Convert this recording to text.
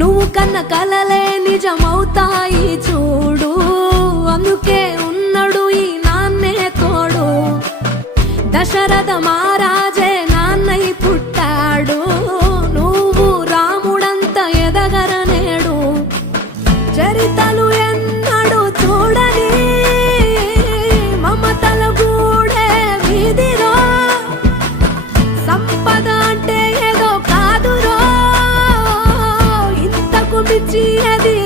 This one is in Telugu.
నువ్వు కన్న కలలే నిజమవుతాయి చూడు, అందుకే ఉన్నాడు ఈ నాన్నే తోడు. దశరథ మహారాజే నాన్నై పుట్టాడు, నువ్వు రాముడంత ఎదగరనేడు. చరితలు ఎన్నడు చూడని మమతల గూడే వీధిరో, సంపద అంటే ఏదో కాదురో, ఇంతకు మించి అది